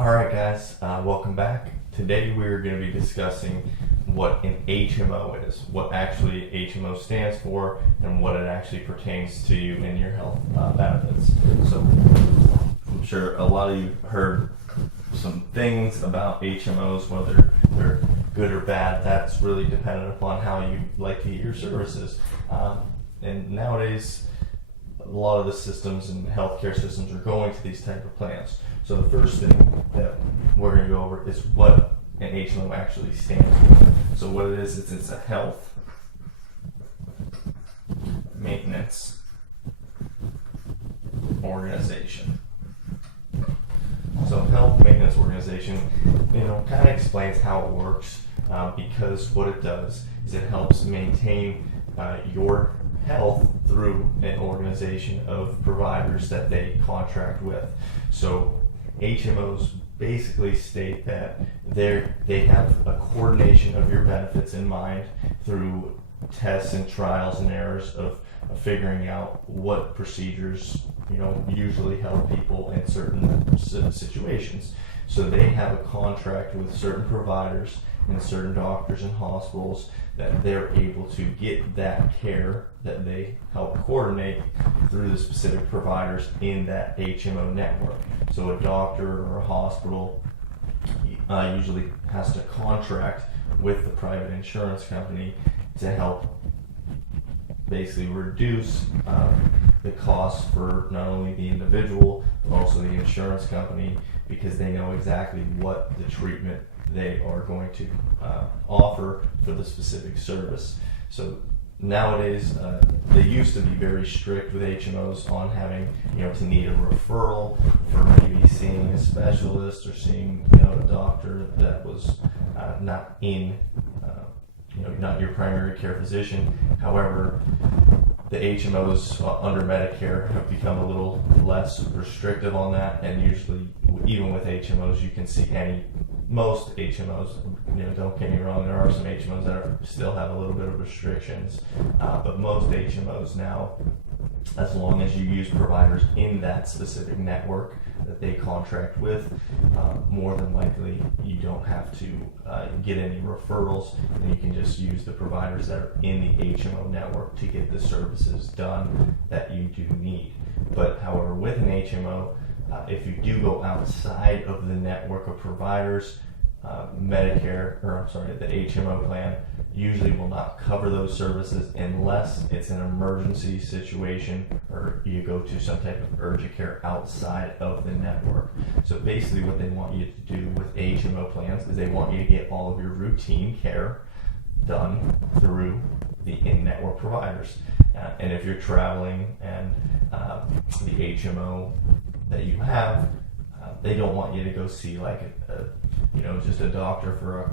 Alright guys, welcome back. Today we're going to be discussing what an HMO is, what actually HMO stands for, and what it actually pertains to you in your health benefits. So I'm sure a lot of you heard some things about HMOs, whether they're good or bad. That's really dependent upon how you like to get your services. And nowadays, a lot of the systems and healthcare systems are going to these type of plans. So the first thing that we're going to go over is what an HMO actually stands for. So what it is, it's a health maintenance organization. So health maintenance organization, kind of explains how it works, because what it does is it helps maintain your health through an organization of providers that they contract with. So HMOs basically state that they have a coordination of your benefits in mind through tests and trials and errors of figuring out what procedures usually help people in certain situations. So they have a contract with certain providers and certain doctors and hospitals that they're able to get that care that they help coordinate through the specific providers in that HMO network. So a doctor or a hospital usually has to contract with the private insurance company to help basically reduce the cost for not only the individual but also the insurance company, because they know exactly what the treatment they are going to offer for the specific service. So nowadays, they used to be very strict with HMOs on having, to need a referral for maybe seeing a specialist or seeing, a doctor that was not in, not your primary care physician. However, the HMOs under Medicare have become a little less restrictive on that, and usually, even with HMOs, you can see most HMOs, don't get me wrong, there are some HMOs that still have a little bit of restrictions, but most HMOs now, as long as you use providers in that specific network that they contract with, more than likely you don't have to get any referrals, and you can just use the providers that are in the HMO network to get the services done that you do need. But however, with an HMO, if you do go outside of the network of providers, the HMO plan usually will not cover those services unless it's an emergency situation or you go to some type of urgent care outside of the network. So basically what they want you to do with HMO plans is they want you to get all of your routine care done through the in-network providers. And if you're traveling and the HMO that you have, they don't want you to go see just a doctor for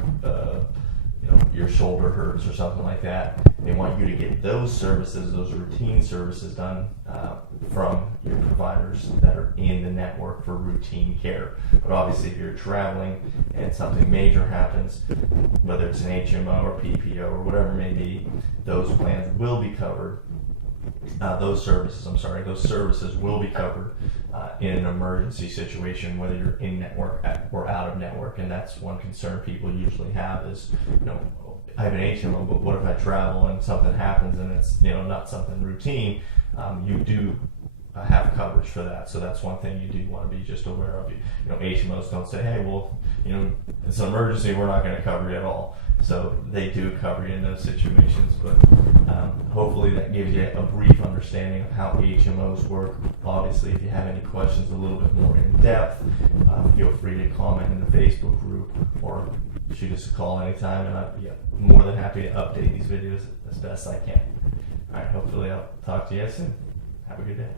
your shoulder hurts or something like that. They want you to get those services, those routine services done from your providers that are in the network for routine care. But obviously if you're traveling and something major happens, whether it's an HMO or PPO or whatever it may be, those plans will be covered. Those services will be covered in an emergency situation, whether you're in network or out of network. And that's one concern people usually have is, I have an HMO, but what if I travel and something happens and it's, not something routine? You do have coverage for that. So that's one thing you do want to be just aware of. HMOs don't say, hey, well, it's an emergency, we're not going to cover you at all. So they do cover you in those situations, but hopefully that gives you a brief understanding of how HMOs work. Obviously, if you have any questions a little bit more in depth, feel free to comment in the Facebook group or shoot us a call anytime, and I'd be more than happy to update these videos as best I can. All right, hopefully I'll talk to you soon. Have a good day.